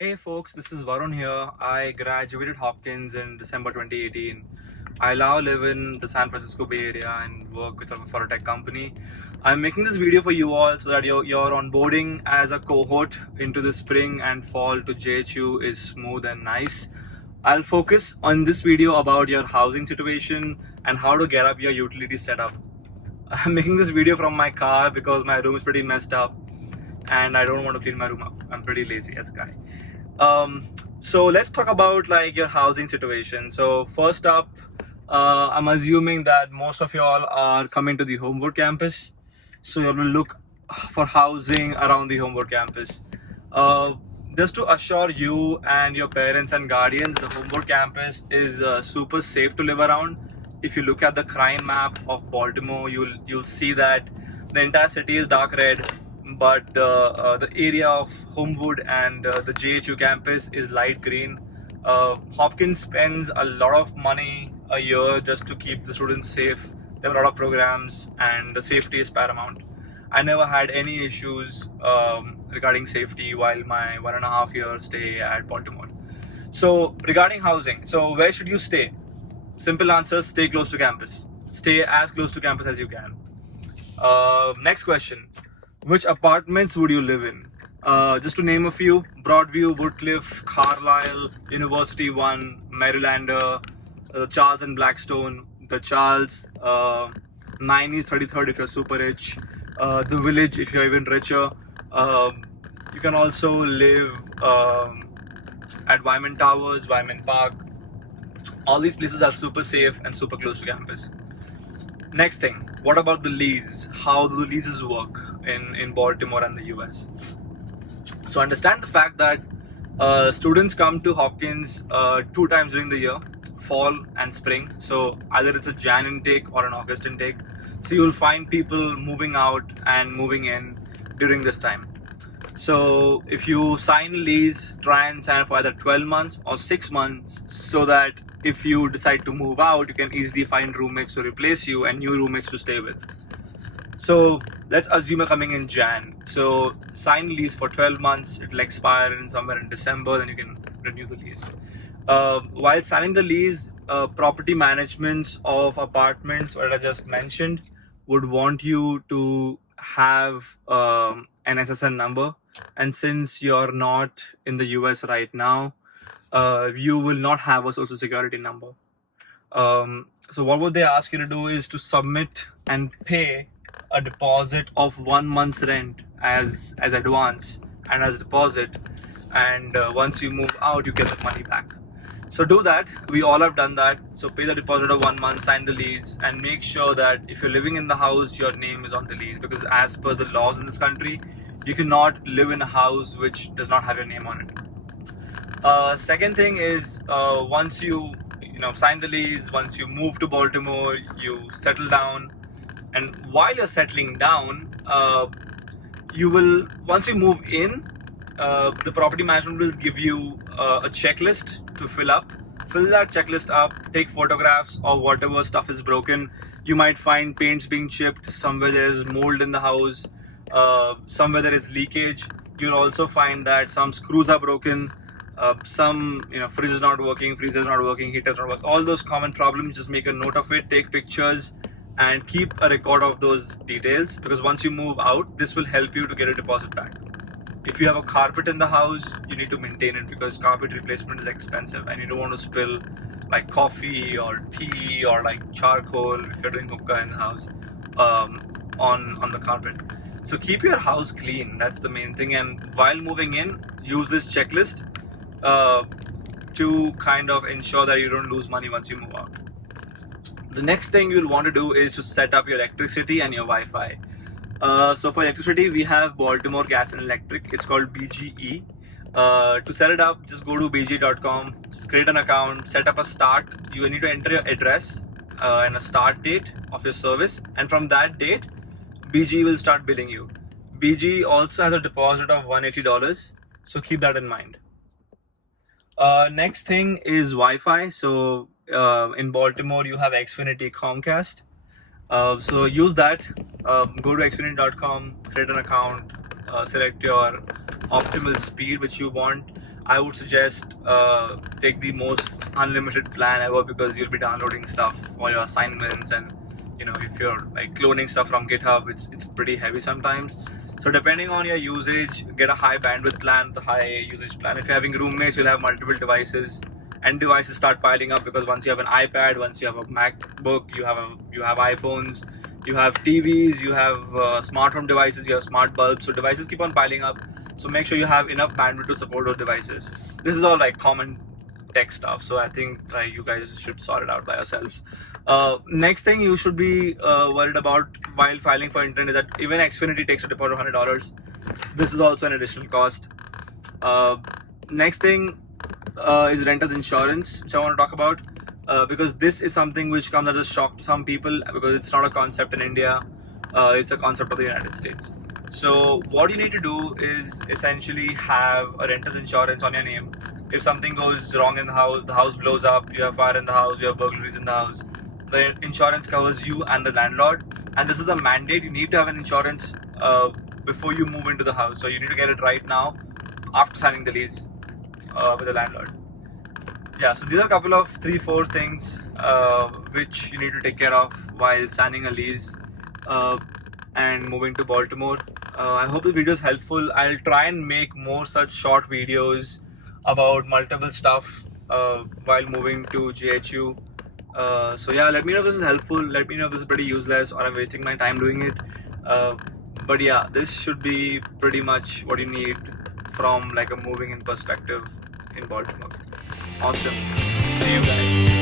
Hey folks, this is Varun here. I graduated Hopkins in December 2018. I now live in the San Francisco Bay Area and work for a tech company. I'm making this video for you all so that your onboarding as a cohort into the spring and fall to JHU is smooth and nice. I'll focus on this video about your housing situation and how to get up your utility setup. I'm making this video from my car because my room is pretty messed up and I don't want to clean my room up. I'm pretty lazy as a guy. So let's talk about like your housing situation. So first up, I'm assuming that most of y'all are coming to the Homewood campus. So you will look for housing around the Homewood campus. Uh, just to assure you and your parents and guardians, the Homewood campus is super safe to live around. If you look at the crime map of Baltimore, you'll see that the entire city is dark red, but the area of Homewood and the JHU campus is light green. Hopkins spends a lot of money a year just to keep the students safe. There are a lot of programs, and the safety is paramount. I never had any issues regarding safety while my 1.5 year stay at Baltimore. So regarding housing, so where should you stay? Simple answer: stay close to campus. Stay as close to campus as you can. Next question: which apartments would you live in? Just to name a few: Broadview, Woodcliff, Carlisle, University One, Marylander, Charles and Blackstone, the Charles, 9 33rd if you're super rich, the Village if you're even richer. You can also live at Wyman Towers, Wyman Park. All these places are super safe and super close to campus. Next thing, what about the lease? How do the leases work in Baltimore and the US? So understand the fact that students come to Hopkins 2 times during the year, fall and spring. So either it's a Jan intake or an August intake. So you'll find people moving out and moving in during this time. So if you sign a lease, try and sign for either 12 months or 6 months, so that if you decide to move out, you can easily find roommates to replace you and new roommates to stay with. So let's assume you're coming in Jan. So sign lease for 12 months, it'll expire in somewhere in December, then you can renew the lease. While signing the lease, property managements of apartments, what I just mentioned, would want you to have an SSN number. And since you're not in the US right now, you will not have a social security number. So what would they ask you to do is to submit and pay a deposit of 1 month's rent as advance and as deposit, and once you move out you get the money back. So do that. We all have done that. So pay the deposit of 1 month, sign the lease, and make sure that if you're living in the house, your name is on the lease, because as per the laws in this country, you cannot live in a house which does not have your name on it. Second thing is, once you sign the lease, once you move to Baltimore, you settle down, and while you're settling down, once you move in, the property management will give you a checklist to fill up. Fill that checklist up, take photographs of whatever stuff is broken. You might find paints being chipped, somewhere there's mold in the house, somewhere there is leakage. You'll also find that some screws are broken, some fridge is not working, freezer is not working, heater is not working. All those common problems, just make a note of it, take pictures, and keep a record of those details, because once you move out, this will help you to get a deposit back. If you have a carpet in the house, you need to maintain it, because carpet replacement is expensive and you don't want to spill like coffee or tea or like charcoal if you're doing hookah in the house on the carpet. So keep your house clean, that's the main thing. And while moving in, use this checklist to kind of ensure that you don't lose money once you move out. The next thing you'll want to do is to set up your electricity and your Wi-Fi. So for electricity, we have Baltimore Gas and Electric. It's called BGE. To set it up, just go to bge.com, create an account, set up a start. You need to enter your address and a start date of your service. And from that date, BGE will start billing you. BGE also has a deposit of $180. So keep that in mind. Next thing is Wi-Fi. So in Baltimore, you have Xfinity, Comcast. So use that. Go to xfinity.com, create an account, select your optimal speed which you want. I would suggest take the most unlimited plan ever, because you'll be downloading stuff for your assignments, and if you're like cloning stuff from GitHub, it's pretty heavy sometimes. So depending on your usage, get a high bandwidth plan, the high usage plan. If you're having roommates, you'll have multiple devices, and devices start piling up, because once you have an iPad, once you have a MacBook, you have iPhones, you have TVs, you have smart home devices, you have smart bulbs. So devices keep on piling up. So make sure you have enough bandwidth to support those devices. This is all like common tech stuff, so I think you guys should sort it out by yourselves. Next thing you should be worried about while filing for internet is that even Xfinity takes a deposit of $100. So this is also an additional cost. Next thing is renter's insurance, which I want to talk about, because this is something which comes as a shock to some people, because it's not a concept in India. It's a concept of the United States. So what you need to do is essentially have a renter's insurance on your name. If something goes wrong in the house blows up, you have fire in the house, you have burglaries in the house, the insurance covers you and the landlord. And this is a mandate. You need to have an insurance before you move into the house. So you need to get it right now after signing the lease with the landlord. Yeah, so these are a couple of 3-4 things which you need to take care of while signing a lease and moving to Baltimore. I hope the video is helpful. I'll try and make more such short videos about multiple stuff while moving to GHU. So yeah, let me know if this is helpful. Let me know if this is pretty useless or I'm wasting my time doing it. But yeah, this should be pretty much what you need from like a moving in perspective in Baltimore. Awesome. See you guys.